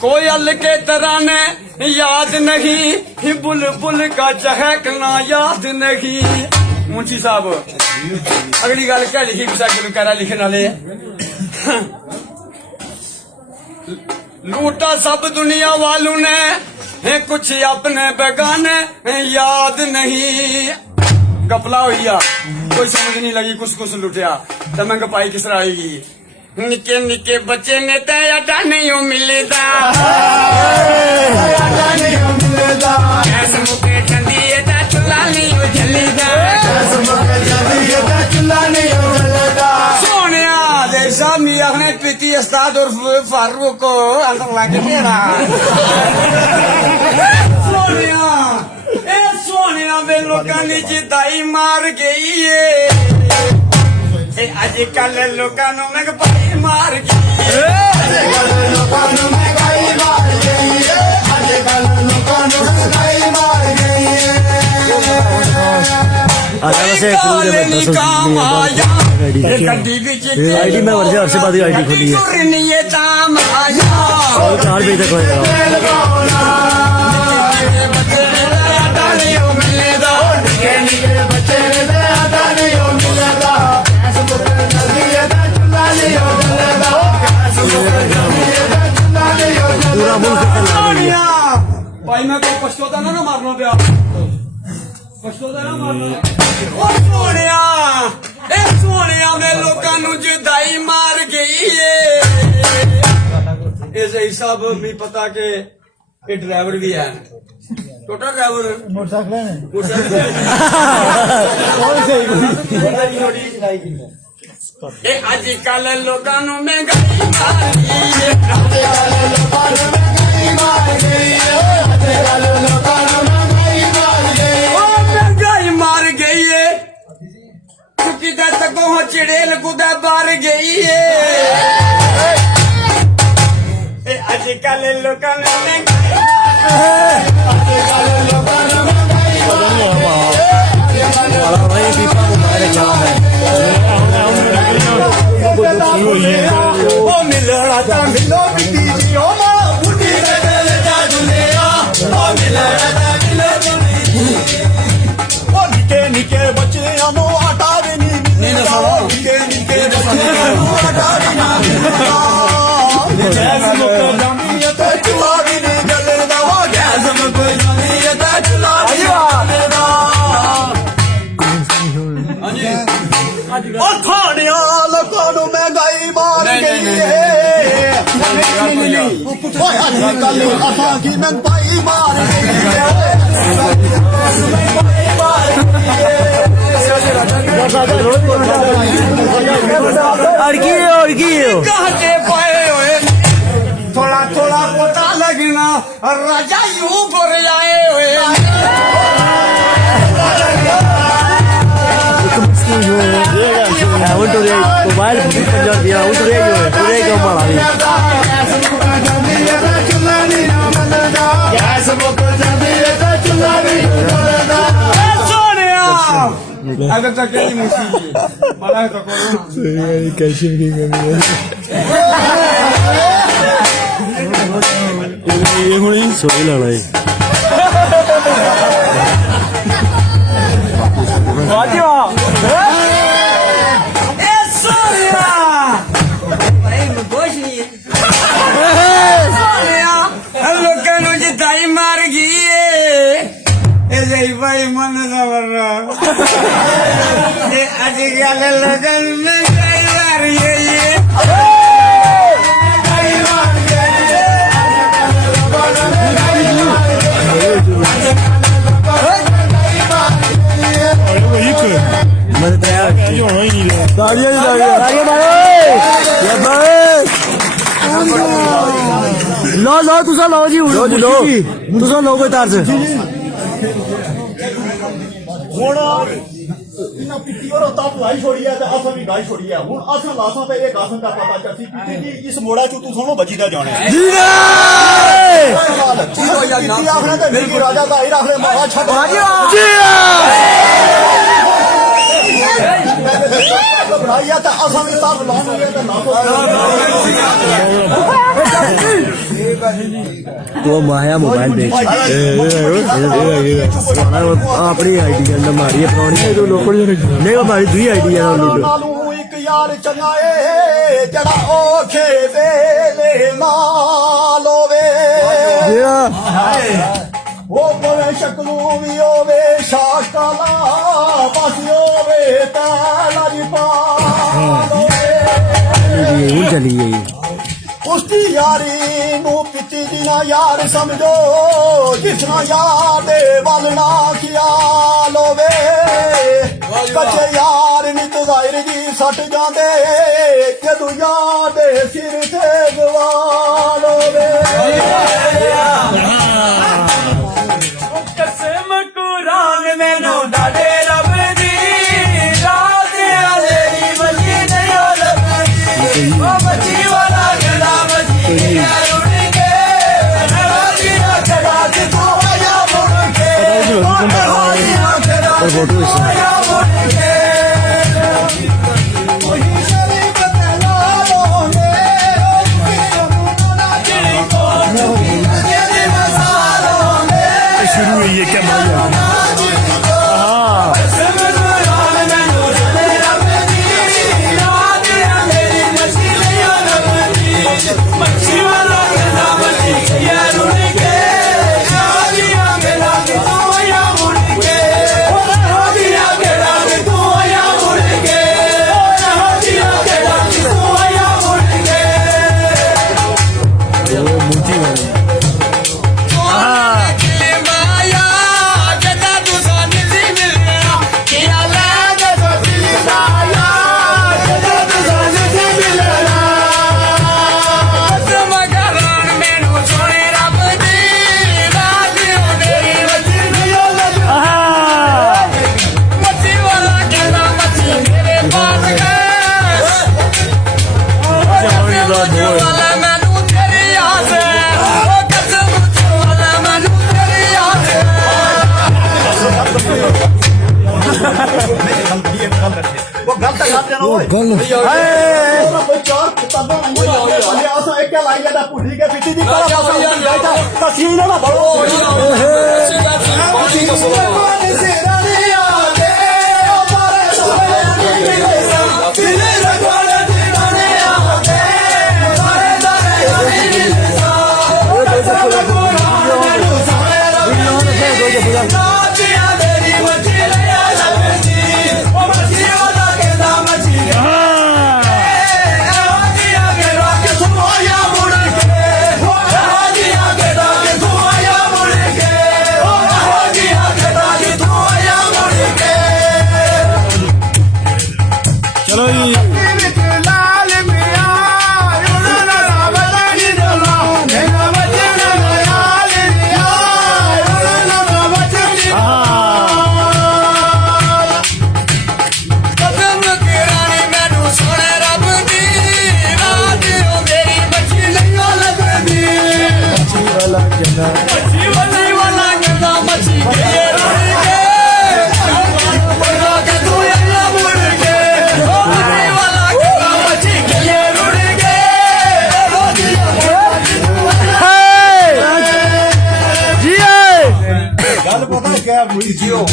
कोयल के तराने याद नहीं, बुलबुल का चहकना याद नहीं। मुंशी साहब अगली गल क्या लिखी विसाखी करा लिखने वाले लूटा सब दुनिया वालों ने कुछ अपने बेगाने याद नहीं। गपला हुई कोई समझ नहीं लगी कुछ कुछ लुटिया तो मैं गपाई किस तरह आएगी। निके निके बच्चे ने तैयार नहीं मिलता, मुके चंदी चुला नहीं जलेगा। सोनिया जैसा मियाँ ने पीती उस्ताद और फारूक को अंदर लाके तेरा सोनिया सोनिया में लोगों ने जिताई मार गई है। अजकल लोगों में गपाई मार गई है। आईडी में वर्षे हर से बाद आईडी खोली है 4 बजे तक होएगा। भाई मैं कोई पछताता ना मारना पे पछताता ना मारना। सोनिया में लोगों जुदाई मार गई है। ऐसे हिसाब में पता के ये ड्राइवर भी है टोटल ड्राइवर मोटरसाइकिल अजकल लोगों में महंगाई मार गई है। किधर तक चिड़ेल कुदा बार गई है। अजकल लोगों निके बच्चे आटा भी नहीं निके चूल्हा भी नहीं जलेगा। गैस में कोई चूल्हा और खाने लोगों महंगाई मार गई है। की महंगाई मार गई है। कहते पाए हुए थोड़ा थोड़ा पता लगना राजा यूं पर आए हुए। मोबाइल पंजाब दिया अगर तक मला तो कैल्शियम की कमी है सोई लाना है लोगों जिताई मार गई भाई मन अजकल लगन में कई बार लो तुसा लो जी लो तुसा लो कोई तार से पिट्टी और लाई छोड़ी है असा भी गाई छोड़ी है हूं असा लासा पे एक आसन का पता चलती कि इस मोड़ा चू तू सुनो बची दा जाने आखना तो नहीं राजा का ही रख ले मां छट घबराइया तो असा भी ताब लाऊंगे तो ना तो माया मोबाइल बेच अपनी आईडी के अंदर मारी है पुरानी नहीं वो मारी दूसरी आईडी है ਨਾਲੋਂ ਇੱਕ ਯਾਰ ਚੰਗਾ ਏ ਜਿਹੜਾ ਔਖੇ ਵੇਲੇ ਨਾਲ ਹੋਵੇ ਉਹ ਕੋਲੇ ਸ਼ਕਲੋਂ ਵੀ ਹੋਵੇ ਸ਼ਾਕਾਲਾ ਬਸ ਹੋਵੇ ਤਾਂ ਲਾਜਪਾਲ ਹੋਵੇ चली गई ਉਸਦੀ ਯਾਰੀ ਨੂੰ ਪਿੱਤੀ ਦੀ ਨਾ ਯਾਰ ਸਮਝੋ ਜਿਸ ਨਾਲ ਯਾਰ ਦੇ ਵੱਲ ਨਾ ਖਿਆਲ ਹੋਵੇ ਕੱਚੇ ਯਾਰ ਨਿਤ ਜ਼ਾਹਿਰ ਦੀ ਸੱਟ ਜਾਂਦੇ ਜਦੋਂ ਯਾਰ ਦੇ ਸਿਰ ਤੇ ਗਵਾਲ ਹੋਵੇ ਕਸਮ ਕੁਰਾਨ ਮੈਨੂੰ ਡਾਡੇ ਰੱਬ ਦੀ ਰਾਤ ਆਲੇ ਦੀ ਵਜੀ ਨਹੀਂ ਲੱਭਦੀ ਉਹ ਬੱਚੀ ਵਾਲਾ ਗਲਾ ਬੱਚੀ ਰੁੜ ਕੇ ਰਾਜੀਆਂ ਖੜਾ ਤੇ ਤੂੰ ਆਇਆ ਮੁੜ ਕੇ ਰਾਜੀਆਂ ਖੜਾ ਤੇ ਤੂੰ ਆਇਆ ਮੁੜ ਕੇ ਉਹੀ ਸ਼ਰੀਫ ਤੇ ਲਾਲੋਂਗੇ ਜਿਹੜੀ ਕੋਲ ਜਿਹਦੇ ਮਸਾਲੋਂਗੇ शुरू हुई है क्या माया ਉਹ ਗਲਤ ਕਰਦੇ ਨਾ ਓਏ गल ਕੋਈ ਚਾਰ ਕਿਤਾਬਾਂ ਆਈਆਂ ਬੰਦੇ ਆਸਾਂ ਇੱਕ ਲਾਈ ਜਾਂਦਾ ਭੁੱਲੀ ਕੇ ਪਿੱਟੀ ਦੀ ਕਰਾ ਬੈਠਾ ਤਸਵੀਰ ਨਾ ਬੜੋ चलो जी ਗੱਲ ਪਤਾ ਕਿਆ ਹੋਈ ਜੀਓ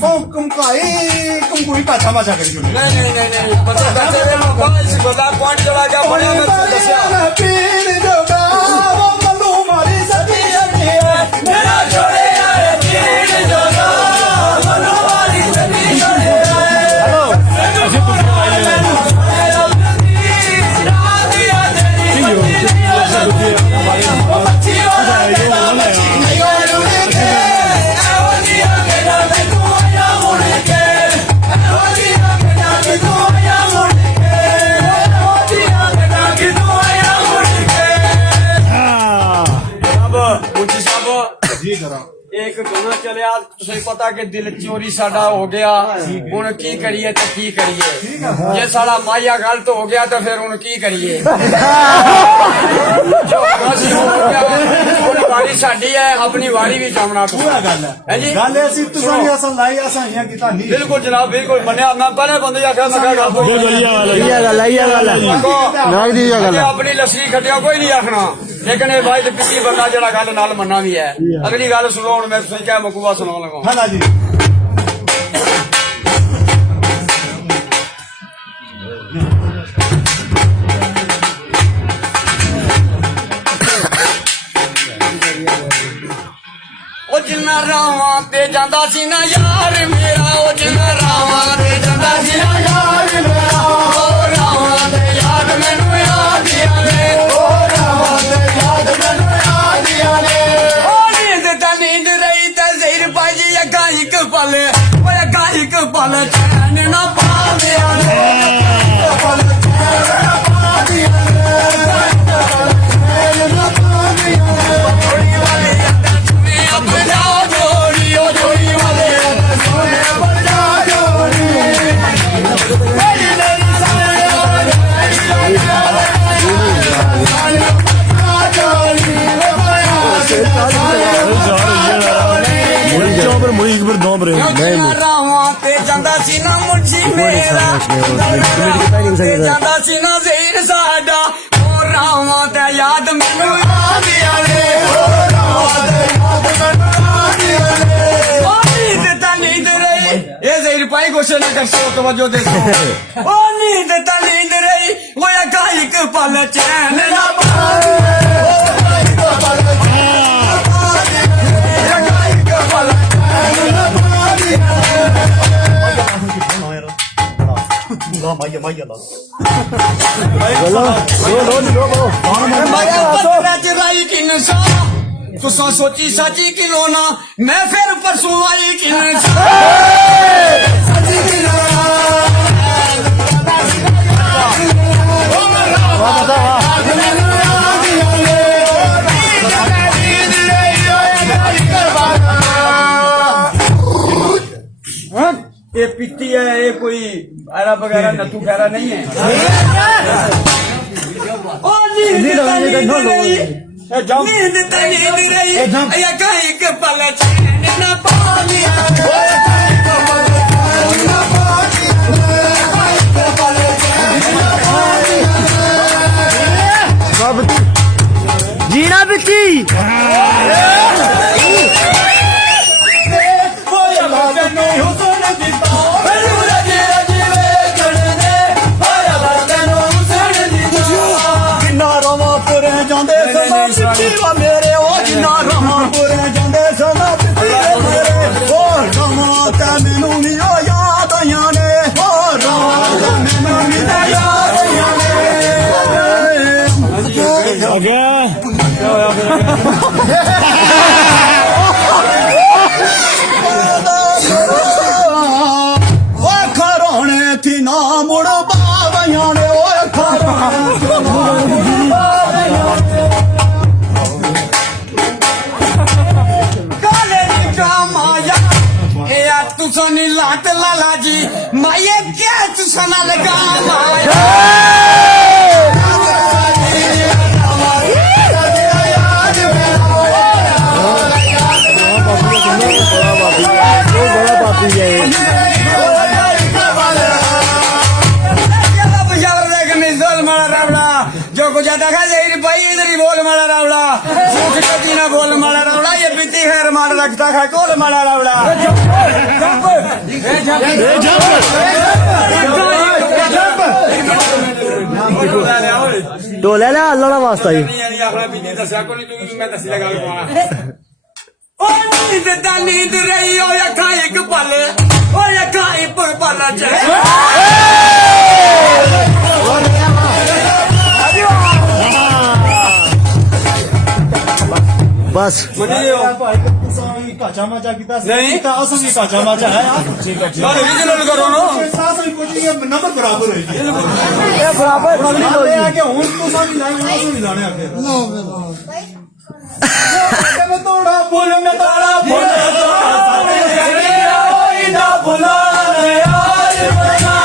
ਕਮ ਕੋਈ ਪਾਛਾ ਮਾਛਾ ਕਰੀ ਜੁਨੇ ਨਹੀਂ ਪਤਾ ਦੱਸੇ ਮੈਂ ਇਸ ਬਦਾ ਪੁਆਇੰਟ ਚਲਾ ਗਿਆ ਬੜਿਆ ਮੈਂ ਦੱਸਿਆ ਪੀਰ ਜੋਗਾ ਉਹ ਮੱਲੂ ਮਾਰੀ ਸਦੀ ਅੱਗੇ ਮੇਰਾ ਛੋੜੇ ਆਏ ਪੀਰ ਜੋਗਾ ਮੱਲੂ ਮਾਰੀ ਸਦੀ ਅੱਗੇ ਹੈਲੋ ਅਸੀਂ ਤੁਸੀਂ ਆਏ ਇੱਕ ਗਾਣਾ ਚੱਲਿਆ ਤੁਸੀਂ ਪਤਾ ਕਿ ਦਿਲ ਚੋਰੀ ਸਾਡਾ ਹੋ ਗਿਆ ਹੁਣ ਕੀ ਕਰੀਏ ਤੇ ਕੀ ਕਰੀਏ ਜੇ ਸਾਡਾ ਮਾਇਆ ਗਲਤ ਹੋ ਗਿਆ ਤਾਂ ਫਿਰ ਹੁਣ ਕੀ ਕਰੀਏ ਜੋ ਅਸੀਂ ਹੋ ਗਿਆ ਹੁਣ ਵਾਰੀ ਸਾਡੀ ਹੈ ਆਪਣੀ ਵਾਰੀ ਵੀ ਜਾਮਣਾ ਪੂਰਾ ਗੱਲ ਹੈ ਜੀ ਗੱਲ ਅਸੀਂ ਤੁਸੀਂ ਅਸਾਂ ਲਾਈ ਅਸਾਂ ਇਹ ਕੀਤਾ ਨਹੀਂ ਬਿਲਕੁਲ ਜਨਾਬ ਬਿਲਕੁਲ ਮੰਨਿਆ ਮੈਂ ਪਹਿਲੇ ਬੰਦੇ ਆਖਿਆ ਮੈਂ ਕਿਹਾ ਗੱਲ ये गल ये गल ਆਪਣੀ ਲੱਸੀ ਖੱਟਿਆ ਕੋਈ ਨਹੀਂ ਆਖਣਾ लेकिन ये भाई पिछली बंदा जरा गल नाल मन्ना भी है अगली गल सुनो हुण मैं तुसीं क्या मकूबा सुनाउण लगा हाँ ना जी ओ जिन्ना रावां ते जांदा सी ना यार मेरा ओ जिन्ना रावां ते जांदा सी ना यार मेरा ओ रावां ते याद मैनू याद आवे ओ रावां ते याद मैनू याद आवे ओ नींद ता नींद रही ते ज़हीर पाजी अगा एक पल ओ अगा एक पल चैन ना पावे आवे पल चैन ना पावे रावां ते जांदा सी ना मुझी मेरा जांदा सी ना ज़हीर साडा ओ रावां ते याद मैनू याद आवे ओ रावां ते याद मैनू याद आवे ओ नींद ता नींद रही ये ज़हीर पाई क्वेश्चन ना कर सो तवज्जो दे ओ नींद ता नींद रही वो अगा एक पल चैन ना पावे तुसा सोची सची किलो ना मैं फिर परसों आई कि ये पीती है ये कोई आरा वगैरह नथू खैरा नहीं है ओ नींद ता नींद रही या कहीं के पल चैन ना पालिया जीना बिच्ची मेरे ओ जिन्ना रावां पुरे जांदे सदा पिछले मेरे ओ रावां ते मैनू नी ओ याद आइयां ने ओ रावां ते मैनू नी याद आइयां ने आगे क्या होया ओ खरोने थी ना मुड़ बावैयां ने ओ तुसा नी लाट लाला जी माये क्या तुसा ना लगा माया जो कुछ देखा ज़हीर भाई इधर ही बोल मारा रावड़ा झूठ कभी ना बोल मारा रावड़ा ये बीती खैर मार रखता है कोल मारा रावड़ा तो ले ले अल्लाह का वास्ता ही नींद ता नींद रही ओ अखा एक पल ओ अखा एक पल बस काचा माचा किता नहीं असं भी काचा माचा है ओरिजिनल करो नो नंबर बराबर है ये बराबर खड़ी लो जी कि हुन तो साडी लाइन असं भी लाने आखे मैं तोड़ा फूल में तारा फूल ना भुला यार बना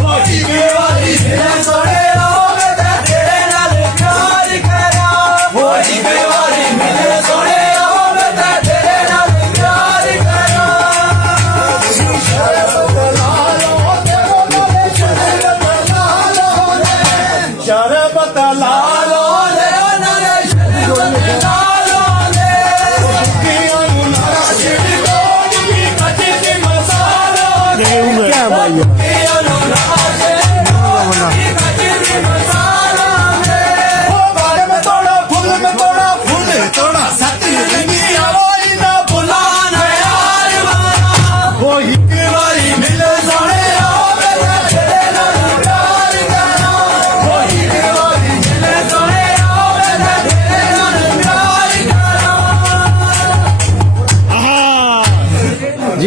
कोटी के वाली है सोने आओगे तेरे नाल प्यार करा कोटी के वाली मेरे सोने आओगे तेरे नाल प्यार करा शरबत लालो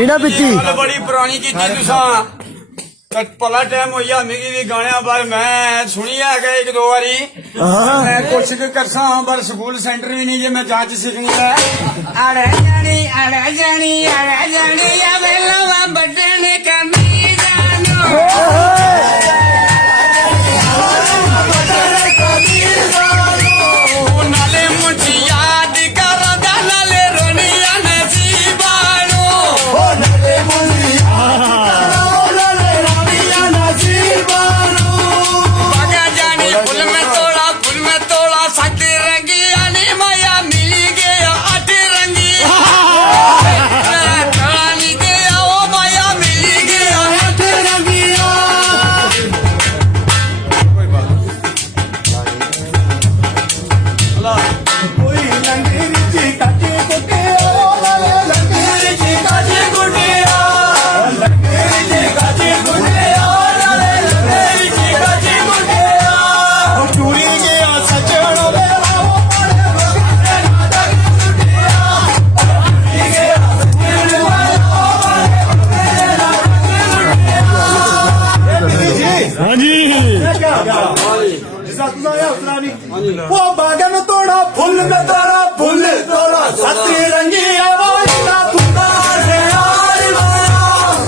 नीना पीती गल बड़ी पुरानी की तुसा भला टाइम हो गया मिगी भी गाने बार मैं सुनी है गए एक दो बारी मैं कोशिश करसा पर स्कूल सेंटर भी नहीं जे मैं जांच सीखनी है अरे जानी या बेलवा बटन कमी जानो नाले मुझे याद कर नाले रोनिया नसीबानो नाले मुझे बागा जानी फुल में तोड़ा सट रंगी यानी माया मिली गया अट रंगी तोड़ा नहीं गया ओ माया मिली गया अट रंगिया कोई बात कोई लंगेरी जी काटे कुटे लंगेरी जी काटे कुटे लंगेरी जी काटे कुटे लंगेरी जी काटे कुटे चूड़ी गया सजन वे आओ पड़े वगैरह नाटक कुटिया चूड़ी गया सजन वे आओ पड़े वगैरह हाँ जी जिसा तुझा या उतरा नहीं वो बागे में तोड़ा फुल तोड़ा सती रंगी आवाज़ फुका से यार माया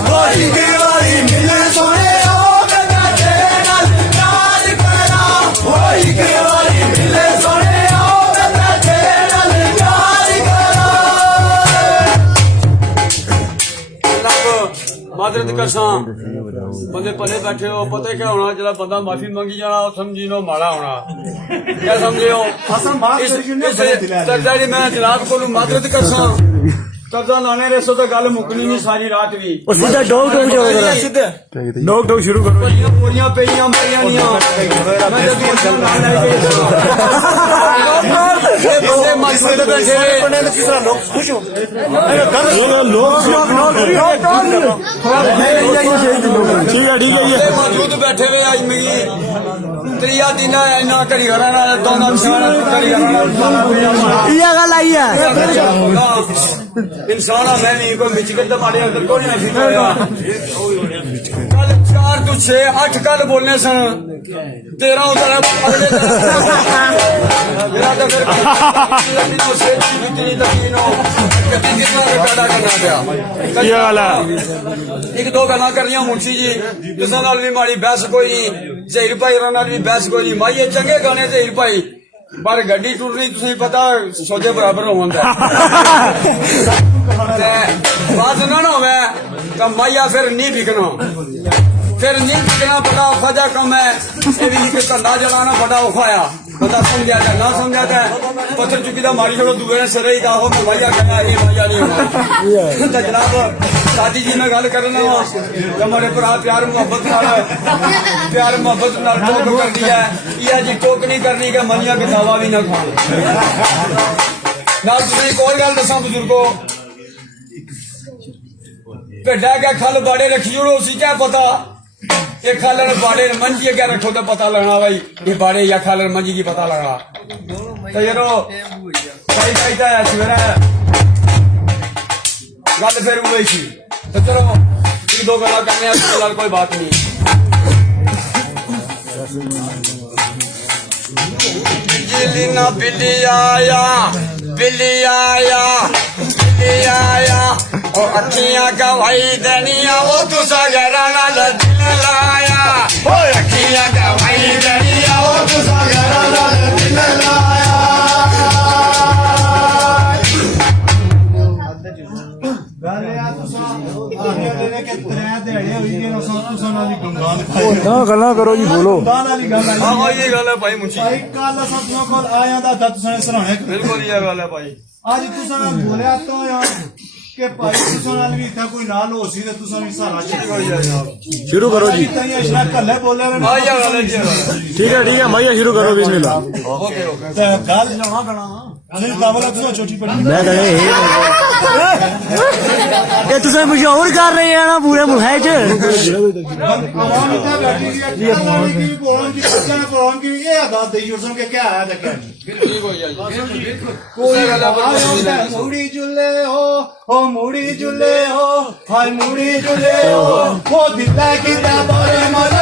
वही के वारी मिले सोने आओ गदा तेरा याद करा वही के वारी मिले सोने आओ गदा तेरा याद करा मादरत करसा बंदे पले बैठे हो पता क्या होना जरा बंदा माफी मंगी जाना समझी नो माड़ा होना क्या समझे हो कर्जा जी मैं जनाब को मादरत करसा कर्जा लाने रेसो तो गल मुकनी नहीं सारी रात भी सीधा डोक डोक जाओ जरा डोक डोक शुरू करो पूरियां पेइयां मरियां नहीं मैं जब बंदे मस्जिद बैठे ठीक है ये मौजूद बैठे हुए आज मिगी त्रिया दिन इन्ना घड़ी घराना दोनों ये गल आई है इंसान मैं नहीं कोई मिचकत तो मारे अंदर कौन नहीं कल 4 to 6 8 कल बोलने सन 13 उधर मेरा तो फिर एक दो गल्लां करनियां मुंशी जी तुसां नाल भी माड़ी बहस कोई नहीं जहीर भाई नाल भी बहस कोई नहीं माइये चंगे गाने जहीर भाई पर गड्डी टुरनी तुसें पता सोचे बराबर होवन दा बात ना होवे तो माइया फिर नहीं बिकना फिर नहीं बिकना बड़ा फजा कम है ये भी कि धंधा चलाना बड़ा औखाया बंदा समझा जाए ना समझा जाए पत्थर चुकी दा मारी छोड़ो दूसरे ने सिरे ही का हो माइया गया ये माइया नहीं होना तो जनाब दादी जी मैं गल करना जब हमारे भरा प्यार मोहब्बत नाल टोक करनी है यह जी टोक नहीं करनी कि मनिया किताबा भी ना खान नाल तुम एक और गल दसा बुजुर्गो भेडा क्या खल बाड़े रखी जोड़ो उसी क्या पता ये खालर बाड़े मंजी क्या रखो तो पता लगना भाई ये बाड़े या खालर मंजी की पता लगा तो यारो भाई कहता है सवेरा गल फिर हुई थी तो चलो एक दो गल्ला करने फिलहाल कोई बात नहीं बिजली ना बिल्ली आया ओ अखियां गवाई दनिया वो तुसा घराना दिल लाया ओ अखियां गवाई दनिया वो तुसा घराना दिल लाया गल्ला करो जी बोलो हाँ ये गल है भाई मुंशी भाई कल तुसां कोल आया दा तुसां सराहने बिल्कुल ये गल है भाई आज तुसां बोलिया तो यार कि भाई तुसां नाल भी इतना कोई नाल हो सी ते तुसां भी सहारा शुरू करो जी इतना कल्ले बोले हाँ ये गल है जी ठीक है भैया शुरू करो बिस्मिल्लाह ओके ओके गल जाना गणा नहीं दावला तुसां छोटी पड़ी मैं कहे ये तुझे मशहूर कर रहे हैं ना पूरे मुल्क च आवाम इतना बैठी है कि अल्लाह की बोलन की बच्चा बोलन की ये आदत दई उसन के क्या है क्या ठीक हो जाए कोई गल मुड़ी जुले हो मुड़ी जुले हो हाय मुड़ी जुले हो वो दिल की दबारे मन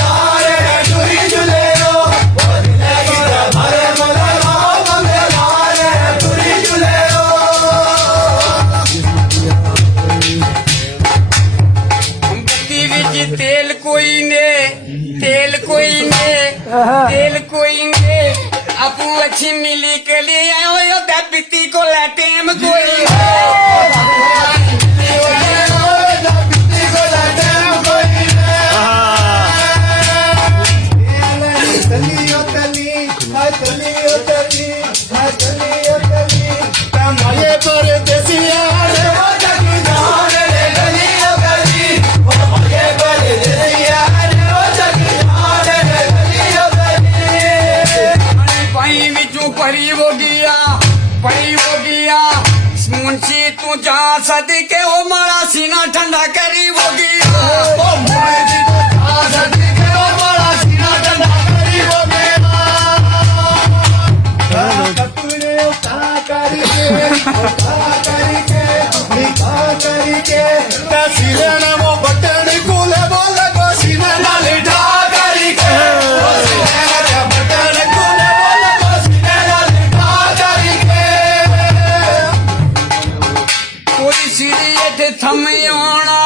यारे मुड़ी जुले हो वो दिल की दबारे मन यारे मुड़ी जुले हो बत्ती विच तेल कोई ने अपू अच्छी मिली के लिए आयो यो बित्ती को लैटेम कोई परी हो गया मुंशी तू जा सदी के ओ मारा सीना ठंडा करी हो गया वो बटन कूले बोल को सीना डाल ढा करी के बटन कूले बोल को सीना डाल ढा करी के कोई सीरियत थमयाना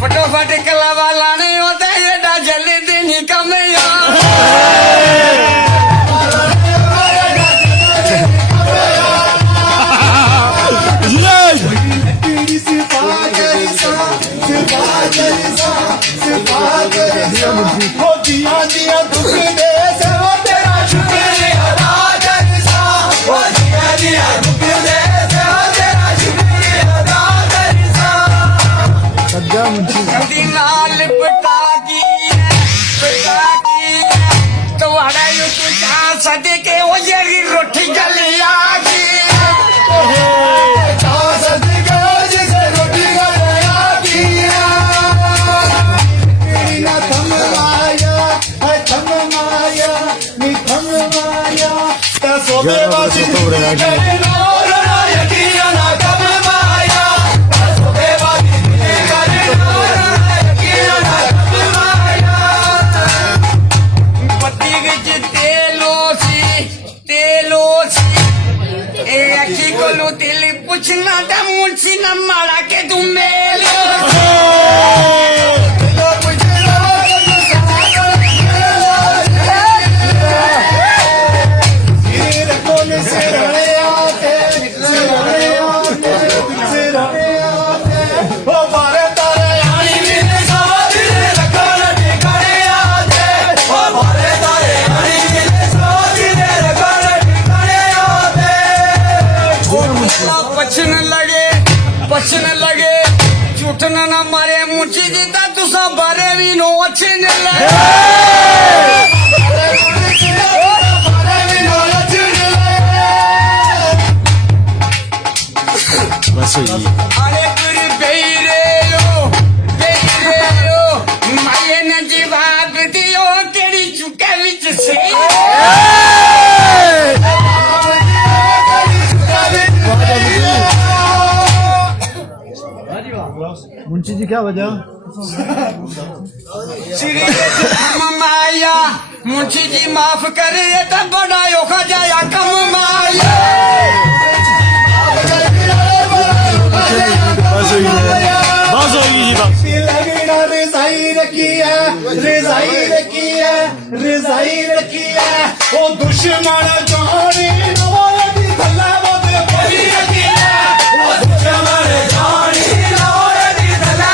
फटोफट कला वाला नहीं होता एडा जल्दी नहीं कमया जिया दुख दे से वो तेरा शुक्रिया अदा कर सा वो जिया दुख दे से वो तेरा शुक्रिया अदा कर सा कदी नाल पटाकी तो आड़ा यू तू जा सदे के ओ जेरी रोटी गलिया की पूछना था मुंशी न मारा के तुम मेले पछन लगे झूठना ना मारे मुंशी जीता तुसा बारे भी नो अच्छे ने लगे अरे पूरी बेरे लो माये ने जवाब दियो तेरी चुके विच से मुंशी जी क्या वजह माया मुंशी जी माफ करे तो बड़ा योखा जाया कम माया रिजाई रखी है वो दुश्मन जानी नवाजी भला वो बोली रखी है वो दुश्मन जानी नवाजी भला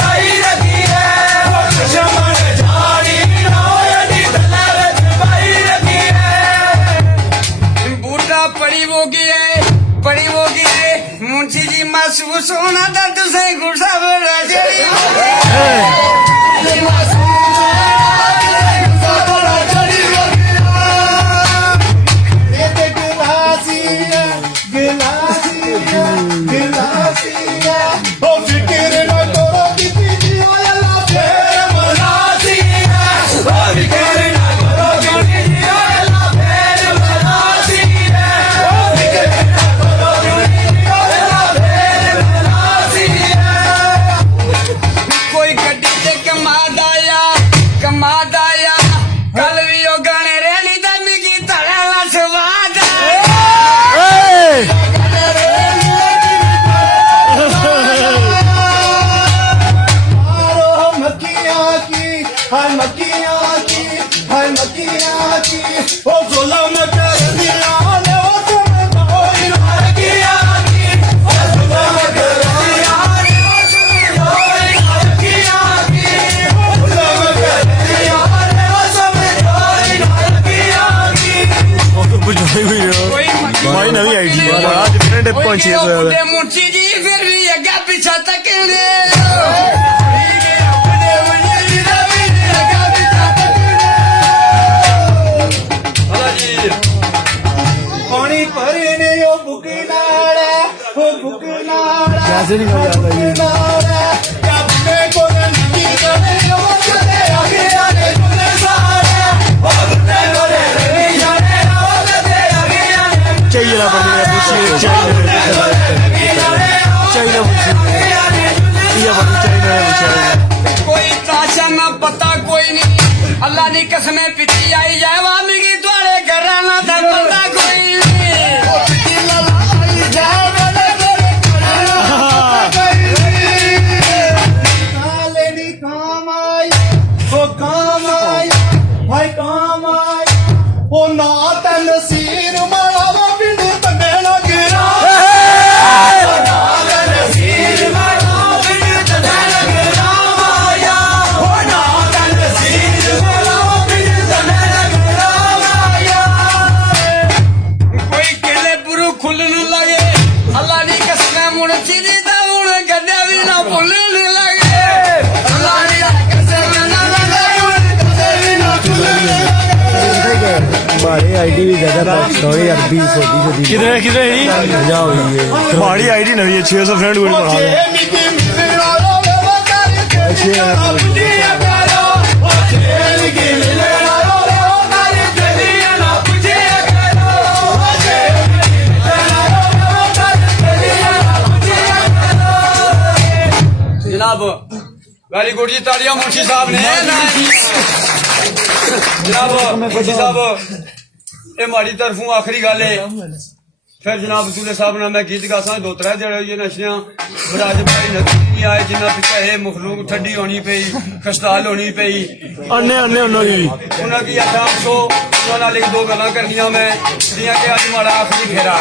भाई रखी है वो दुश्मन जानी नवाजी भला भाई रखी है बूढ़ा पड़ी होगी मुंशी जी महसूस होना था तुझे गुस्सा बड़ा जड़ी पंछी बुढ़े मुंशी जी फिर भी अग्गा पीछा तकने पानी भरे ने ओ बुके नाल ओ बुके नाल कैसे निकल जाता है क्या बुके को नंदी करे ओ कदे आगे आने तुने सारे ओ बुके करे रे जाने ओ कदे आगे आने चाहिए ना पड़ेगा चाहिए कोई ताशा ना पता कोई नहीं अल्लाह की कसमें पिछी आई जाए वाली थोड़े घर ना था पता कोई नसीर माला पिंड तंगे लगे कोई केले पुरु खुलने लगे अल्लाह की कसमें मुड़ची दी था मुड़ गड्ढे भी ना फुलने लगे अल्लाह की कसमें ना लगे गड्ढे भी ना फुलने हमारी आईडी भी ज्यादा स्टोरी यार 20 होती कितने ही मजा हुई है हमारी आईडी नहीं है 600 फ्रेंड को बढ़ा दो जनाब वेरी गुड जी तालियां मुंशी साहब ने जनाब मुंशी साहब ये माड़ी तरफों आखिरी गल है फिर जनाब सूले साहब ने मैं गीत गासा दो त्रै जड़े ये नशियां बराज भाई नहीं आए जिन्ना पिछे ये मखलूक ठंडी होनी पई खस्ताल होनी पई अन्ने अन्ने उन्होंने उन्होंने की शाम को उन्होंने दो गल्लां करनियां मैं जियां कि अज माड़ा आखिरी फेरा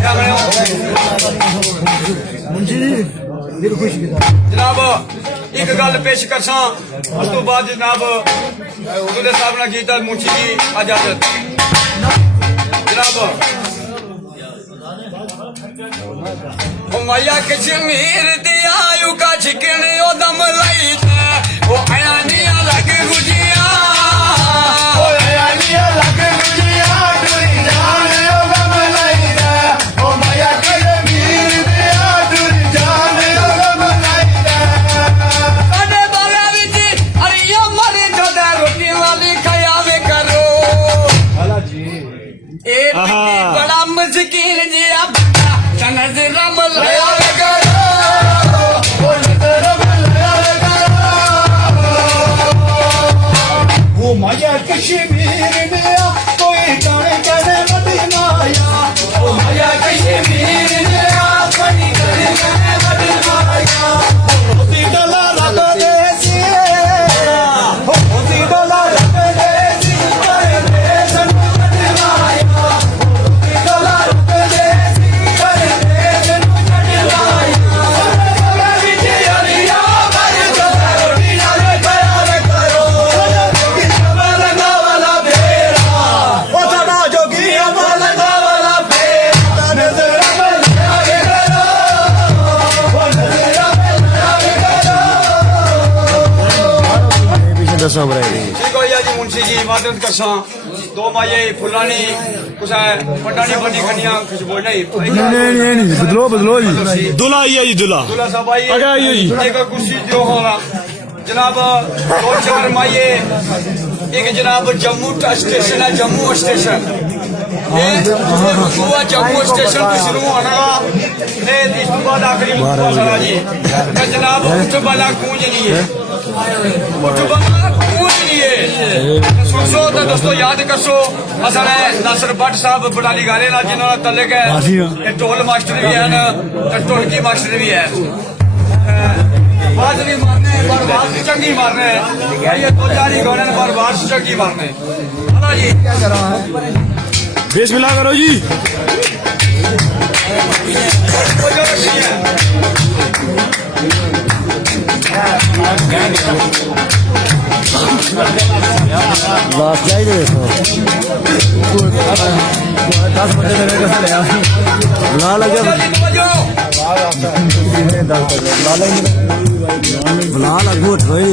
क्या मैं जनाब एक गल पेश करसा उस तो बाद जनाब दूल्हे साहब ने गीत मुंशी जी इजाजत जनाब ओ माया कश्मीर दिया यू का छिकने ओ दम लाई ओ आया नी अलग गुजिया ओ आया नी अलग गुजिया डोरी जान ओ दम लाई ओ माया कश्मीर दिया डोरी जान ओ दम लाई अरे बाबा जी अरे यो मरी दादा रोटी वाली खाया में करो अल्लाह जी ए बड़ा मस्कीन जी आप नजर मलया करो ओ नजर मलया करो वो माया कश्मीर में कोई गाने कहने मदीना आया ओ माया कश्मीर में कोई गाने कहने मदीना आया मोती डला रब देसी मोती डला रब देसी करे देसन मदीना आया मोती डला रब देसी करे देसन मदीना आया दसा बराई ठीक हो जी मुंशी जी इबादत करसा दो माये फुलानी कुछ पटानी बनी खनिया खुशबू नहीं नहीं बदलो बदलो जी दूल्हा आई है जी दूल्हा दूल्हा साहब आई आगे आइए जी। एक कुर्सी जो होगा जनाब दो चार माये एक जनाब जम्मू स्टेशन है जम्मू स्टेशन जम्मू स्टेशन तो शुरू होना इस बाद आखिरी मुखबा जी जनाब उठ वाला गूंज लिए उठ वाला गूंज लिए सुनसो तो दोस्तों याद करसो असल नासिर भट्ट साहब बटाली गाने ना जिन्होंने तले गए ढोल मास्टर भी है ढोलकी मास्टर भी है बाज भी मारने पर बाज चंगी मारने ये दो चार ही गाने पर बाज चंगी मारने है जी बिस्मिल्लाह करो जी वो जो ਲਾਸਟ ਚਾਹੀਦੇ ਦੇਖੋ 10 ਬੰਦੇ ਮੇਰੇ ਕੋਲ ਲਿਆ ਬਣਾ ਲੱਗੇ ਬਣਾ ਲੱਗੂ ਹੋਈ